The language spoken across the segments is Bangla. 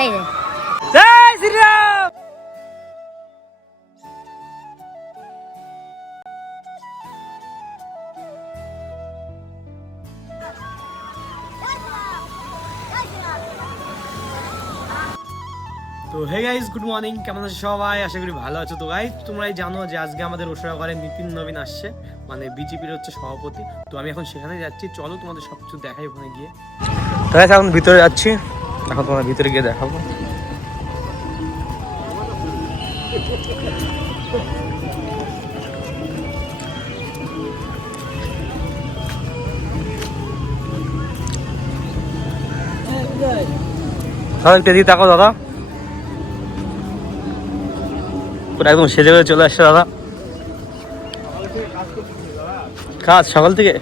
জয় শ্রীরাম। তো হে গাইস, গুড মর্নিং। কেমন আছো সবাই? আশা করি ভালো আছো। তো গাইস, তোমরাই জানো যে আজকে আমাদের ওসরাঘরে নিতিন নবীন আসছে, মানে বিজেপির হচ্ছে সভাপতি। তো আমি এখন সেখানে যাচ্ছি, চলো তোমাদের সব কিছু দেখাই ওখানে গিয়ে। তো গাইস, এখন ভিতরে যাচ্ছি, এখন তোমার ভিতরে গিয়ে দেখাবো। দাদা একটু এদিকে তাকাও দাদা, একদম সেজে বেজে চলে আসছে দাদা। কাজ সকাল থেকে?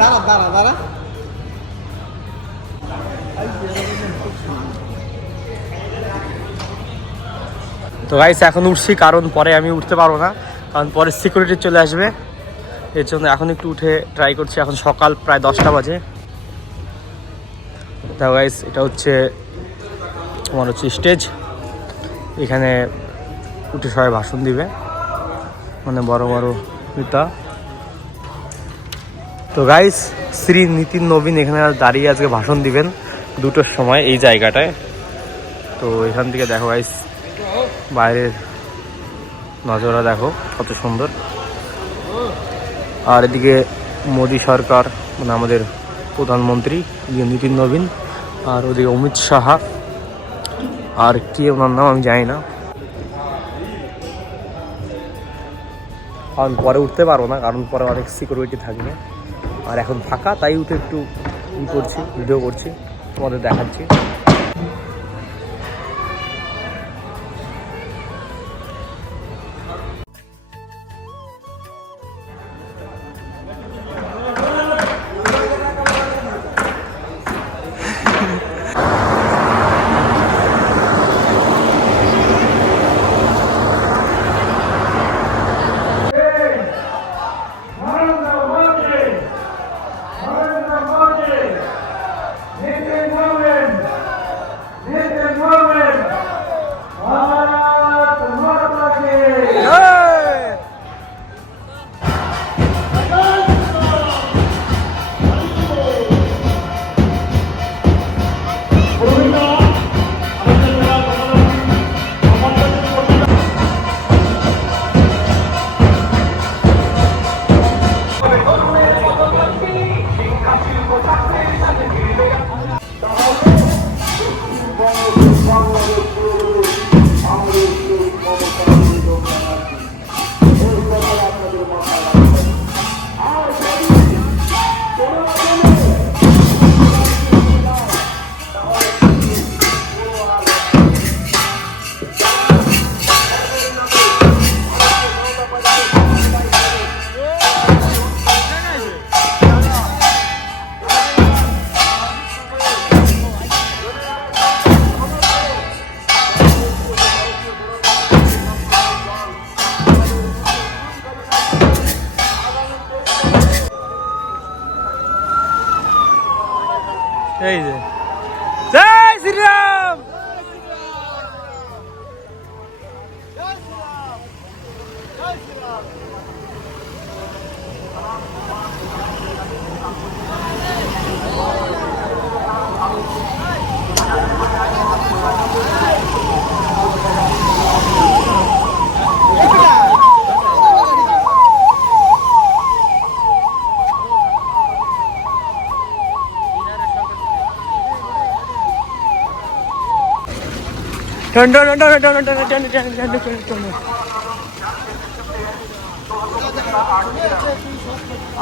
দাঁড়া দাঁড়া দাঁড়া। তো গাইস, এখন উঠছি, কারণ পরে আমি উঠতে পারবো না, কারণ পরে সিকিউরিটি চলে আসবে। এর জন্য এখন একটু উঠে ট্রাই করছি। এখন সকাল প্রায় 10টা বাজে। দেখো গাইস, এটা হচ্ছে তোমার হচ্ছে স্টেজ। এখানে উঠে সবাই ভাষণ দিবে, মানে বড় বড় নেতা। তো গাইস, শ্রী নিতিন নবীন এখানে দাঁড়িয়ে আজকে ভাষণ দিবেন 2টোর সময় এই জায়গাটায়। তো এখান থেকে দেখো গাইস, বাইরের নজরা দেখো কত সুন্দর। আর এদিকে মোদী সরকার, মানে আমাদের প্রধানমন্ত্রী নিতিন নবীন, আর ওদিকে অমিত শাহ, আর কি ওনার নাম আমি জানি না। কারণ পরে উঠতে পারবো না, কারণ পরে অনেক সিকিউরিটি থাকবে। আর এখন ফাঁকা, তাই উঠে একটু করছি, ভিডিও করছি, তোমাদের দেখাচ্ছি। এই যে জয় শ্রীরাম। टन टन टन टन टन टन टन टन टन टन।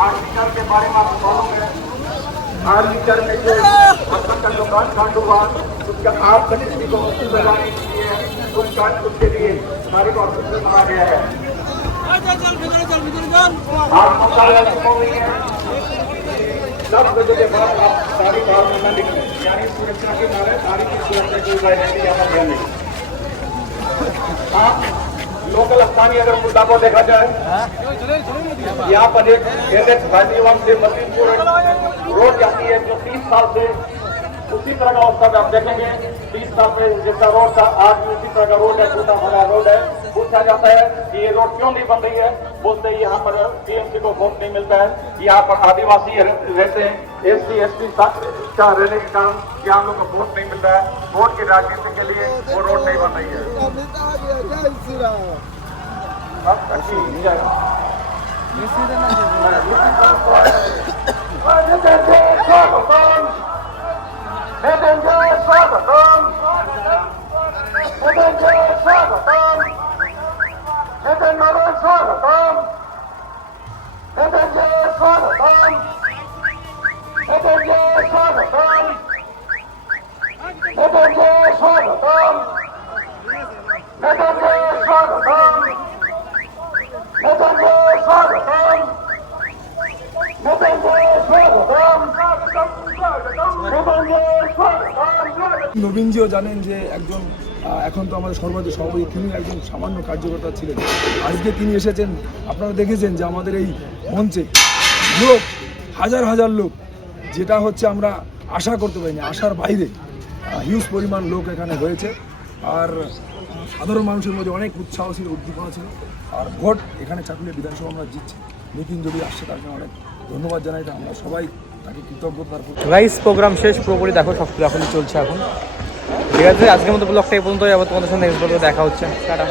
आर्टिकल के बारे में आपको मालूम है, आर्टिकल में जो आपका दुकान कांड हुआ उसका आप कनेक्टिविटी को लगाने के लिए कुछ कार्य उसके लिए हमारी ऑफिस में बनाया गया है। आप मंत्रालय हो गई है 10 बजे के बाद आप सारी बात में न लिखें, यानी सुरक्षा के मारे सारी की सुरक्षा की गाइडेंस यहाँ पर ध्यान दें। आप लोकल स्थानीय अगर मुद्दा को देखा जाए, यहाँ पर एक एनएच 91 से मसीनपुर रोड जाती है जो 30 साल से उसी तरह का अवस्था में आप देखेंगे। 30 साल से जिसका रोड था आज भी उसी तरह का रोड है, टूटा फटा रोड है। पूछा जाता है कि ये रोड क्यों नहीं बन रही है, बोलते हैं यहाँ पर टीएमसी को वोट नहीं मिलता है, यहाँ पर आदिवासी रहते हैं, एससी एसटी का रहने के कारण यहाँ लोग को वोट नहीं मिल रहा है। वोट की राजनीति के लिए वो रोड नहीं बन रही है। अब अच्छी নবীনজিও জানেন যে একজন এখন তো আমাদের সর্বাধিক সভাপতি, তিনি একজন সামান্য কার্যকর্তা ছিলেন। আজকে তিনি এসেছেন, আপনারা দেখেছেন যে আমাদের এই মঞ্চে লোক হাজার হাজার লোক, যেটা হচ্ছে আমরা আশা করতে পারিনি, আশার বাইরে হিউজ পরিমাণ লোক এখানে হয়েছে। আর সাধারণ মানুষের মধ্যে অনেক উৎসাহ ছিল, উদ্দীপনা ছিল। আর ভোট এখানে চাকুলিয়া বিধানসভা আমরা জিতছি। নিতিন যদি আসছে তাকে অনেক ধন্যবাদ জানাই, আমরা সবাই তাকে কৃতজ্ঞতার। গাইস প্রোগ্রাম শেষ পুরোপুরি, দেখো সব কিছু এখনই চলছে এখন। ঠিক আছে, আজকের মতো ব্লগটা এই পর্যন্তই। আবার তোমাদের সাথে নেক্সট ব্লগে দেখা হচ্ছে। টাটা।